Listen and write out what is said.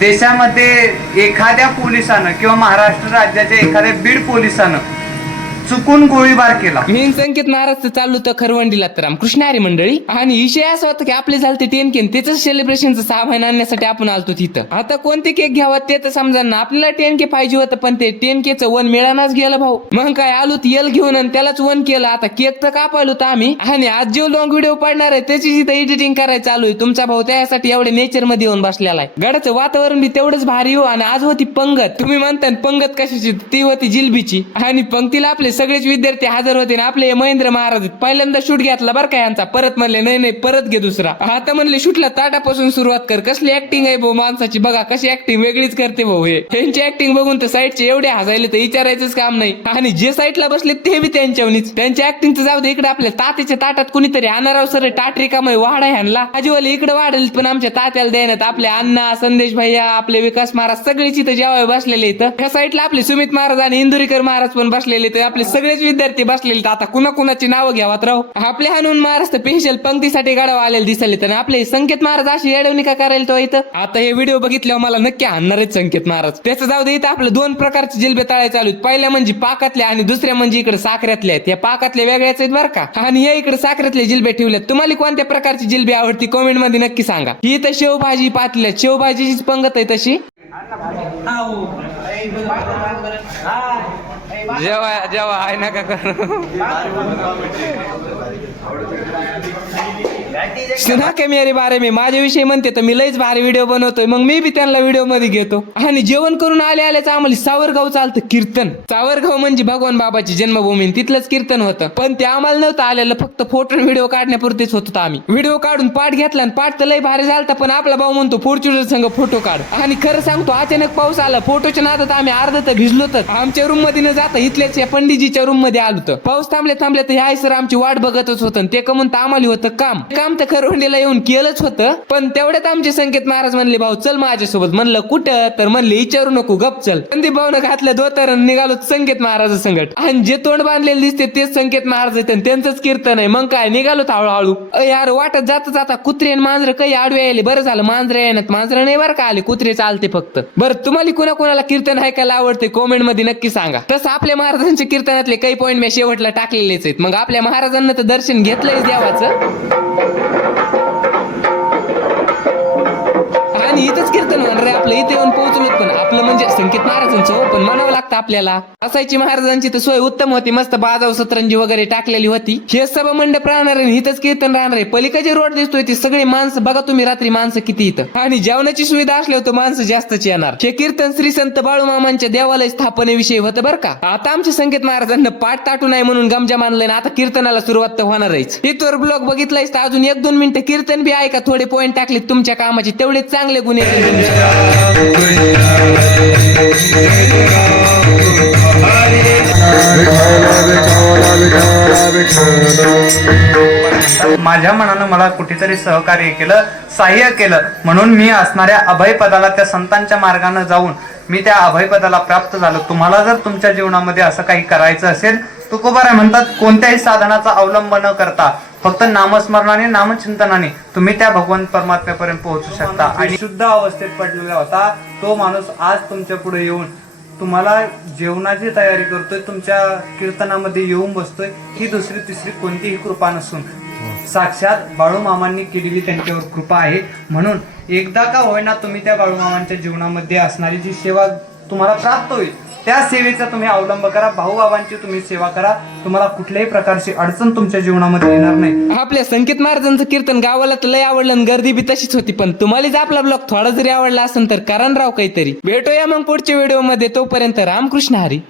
देशामध्ये एखाद्या पोलिसानं किंवा महाराष्ट्र राज्याच्या एखाद्या बीड पोलिसानं चुकून गोळीबार केला. मी संकेत महाराज चालू तर खरवंडीला तर कृष्णारी मंडळी. आणि विषय असा होता की आपले झालं ते टेन केन त्याच सेलिब्रेशनचं सामान आणण्यासाठी आपण आलतो तिथं. आता कोणते केक घ्यावा ते तर समजा ना आपल्याला टेन के पाहिजे होतं पण ते टेन केचं वन मिळानाच गेलं भाऊ. मग काय आलो येल घेऊन आणि त्यालाच वन केलं. आता केक तर कापायलो तर आम्ही. आणि आज जो लॉंग व्हिडिओ पडणार आहे त्याची जिथं एडिटिंग करायचं चालू आहे तुमचा भाऊ त्यासाठी एवढे नेचरमध्ये येऊन बसलेला आहे. गडाचं वातावरण बी तेवढंच भारी हो. आणि आज होती पंगत. तुम्ही म्हणता पंगत कशाची? ती होती जिलबीची. आणि पंक्तीला आपले सगळेच विद्यार्थी हजर होते ना आपले महेंद्र महाराज पहिल्यांदा शूट घेतला बरं का यांचा. परत म्हणले नाही नाही परत घे दुसरा. आता म्हणले शूटला ताटापासून सुरुवात कर. कसली ऍक्टिंग आहे भाऊ माणसाची. बघा कशी ऍक्टिंग वेगळीच करते भाऊ हे. त्यांची ऍक्टिंग बघून तर साईडचे एवढे हसायले तर विचारायचंच काम नाही. आणि जे साईडला बसले ते बी त्यांच्यावनीच. त्यांच्या ऍक्टिंगचं जाऊ दे इकडे आपल्या तात्याच्या ताटात कुणीतरी अनाराव सर टाट रिकामय वाढाय ह्यांना आजीवाले इकडे वाढेल पण आमच्या तात्याला देण्यात आपले अण्णा संदेश भैया आपले विकास महाराज सगळेच इथं जेव्हा बसलेले इथं. ह्या साईडला आपले सुमित महाराज आणि इंदुरीकर महाराज पण बसलेले तर आपले सगळेच विद्यार्थी बसलेले तर आता कुणा कुणाची नावं घ्यावात राव? आपले हनुमान महाराज स्पेशल पंक्तीसाठी गाडव आलेले दिसले तर आपले संकेत महाराज अशी येडवणी का करायला तो इथं? आता हे व्हिडिओ बघितल्यावर मला नक्की आणणार आहेत संकेत महाराज. त्याचं जाऊ दे इथं आपलं दोन प्रकारचे जिलबे तळायचे चालू आहेत. पहिल्या म्हणजे पाकातल्या आणि दुसऱ्या म्हणजे इकडे साखऱ्यातल्या आहेत. या पाकातल्या वेगळ्याच आहेत बरं का? आणि या इकडे साखरेतले जिलबे ठेवलेत. तुम्हाला कोणत्या प्रकारची जिलबी आवडती कमेंटमध्ये नक्की सांगा. ही तर शेवभाजी पातल्या. शेवभाजीचीच पंगत आहे तशी. जेव्हा जेव्हा आहे नका करू सुना के मेरे बारे में? माझ्याविषयी म्हणते तर मी लईच भारी व्हिडिओ बनवतोय. मग मी बी त्यांना व्हिडिओमध्ये घेतो. आणि जेवण करून आले आल्याच आम्हाला सावरगाव चालतं कीर्तन. सावरगाव म्हणजे भगवान बाबाची जन्मभूमी तिथलंच कीर्तन होतं. पण ते आम्हाला नव्हतं आलेलं फक्त फोटो व्हिडिओ काढण्यापुरतेच होतो आम्ही. व्हिडिओ काढून पाठ घेतला आणि पाठ तर लई भारी झालता पण आपला भाऊ म्हणतो फॉर्च्युनर संघ फोटो काढ. आणि खरं सांगतो अचानक पाऊस आला. फोटोच्या नादात आम्ही अर्ध तर भिजलो तर आमच्या रूममध्ये न जाता इथल्याच या पंडितजीच्या रूममध्ये आलो तर. पाऊस थांबले थांबले तर ह्या सर आमची वाट बघतच होतं आणि ते कमून तर आम्हाला होतं काम काम. आमच्या खरवंडीला येऊन केलंच होतं. पण तेवढ्यात आमचे संकेत महाराज म्हणले भाऊ चल माझ्यासोबत. म्हणलं कुठं? तर म्हणले विचारू नको गप चल. संदीप भाऊन घातलं धोतर निघालो संकेत महाराज संकट आणि जे तोंड बांधलेले दिसते तेच संकेत महाराज आहेत त्यांचंच कीर्तन आहे. मग काय निघालो हळूहळू. यार वाटत जाता जाता कुत्रे आणि मांजर काही आडवे आले बरं झालं मांजरे येण्यात मांजर नाही बरं का आले. कुत्रे चालते फक्त. बरं तुम्हाला कुणा कुणाला कीर्तन ऐकायला आवडते कॉमेंटमध्ये नक्की सांगा. तसं आपल्या महाराजांच्या कीर्तनातले काही पॉईंट मी शेवटला टाकलेलेच आहेत. मग आपल्या महाराजांना तर दर्शन घेतलंय देवाचं. आपल्याला. असायची महाराजांची तर सोय उत्तम होती. मस्त बाजाव सतरंजी वगैरे टाकलेली होती. हे सभा मंडप राहणार आहे इथंच कीर्तन राहणार. आहे पलीकडे रोड दिसतोय ती सगळी माणसं. बघा तुम्ही रात्री माणसं किती इथं. आणि जेवणाची सुविधा असल्यावर तर माणसं जास्तच येणार. हे कीर्तन श्री संत बाळूमामांच्या देवालय स्थापनेविषयी होतं बरं का? आता आमच्या संकेत महाराजांना पाठ ताटू नाही म्हणून गमजा मानलंय ना आता कीर्तनाला सुरुवात तर होणारच. इतर ब्लॉग बघितलायस तर अजून एक दोन मिनिटं कीर्तन बी ऐका. थोडे पॉईंट टाकले तुमच्या कामाचे. तेवढेच चांगले गुन्हे माझ्या मनानं मला कुठेतरी सहकार्य केलं सहाय्य केलं. म्हणून मी असणाऱ्या अभयपदाला त्या संतांच्या मार्गाने जाऊन मी त्या अभयपदाला प्राप्त झालो. तुम्हाला जर तुमच्या जीवनामध्ये असं काही करायचं असेल तुकोबाराय म्हणतात कोणत्याही साधनाचा अवलंब न करता फक्त नामस्मरणाने नामचिंतनाने तुम्ही त्या भगवान परमात्म्यापर्यंत पोहोचू शकता. आणि शुद्ध अवस्थेत पडलेला होता तो माणूस आज तुमच्यापुढे येऊन तुम्हाला जेवणाची तयारी करतोय तुमच्या कीर्तनामध्ये येऊन बसतोय ही दुसरी तिसरी कोणतीही कृपा नसून. साक्षात बाळूमामांनी केलेली त्यांच्यावर कृपा आहे. म्हणून एकदा का होईना तुम्ही त्या बाळूमामांच्या जीवनामध्ये असणारी जी सेवा तुम्हाला प्राप्त होईल त्या सेवेचा तुम्ही अवलंब करा. भाऊबाबांची तुम्ही सेवा करा. तुम्हाला कुठल्याही प्रकारची अडचण तुमच्या जीवनामध्ये येणार नाही. आपल्या संकेत महाराजांचं कीर्तन गावाला तर लय आवडलं आणि गर्दी बी तशीच होती पण तुम्हाला जर आपला ब्लॉग थोडा जरी आवडला असेल तर करण राव काहीतरी. भेटूया मग पुढच्या व्हिडिओमध्ये. तोपर्यंत रामकृष्ण हरी.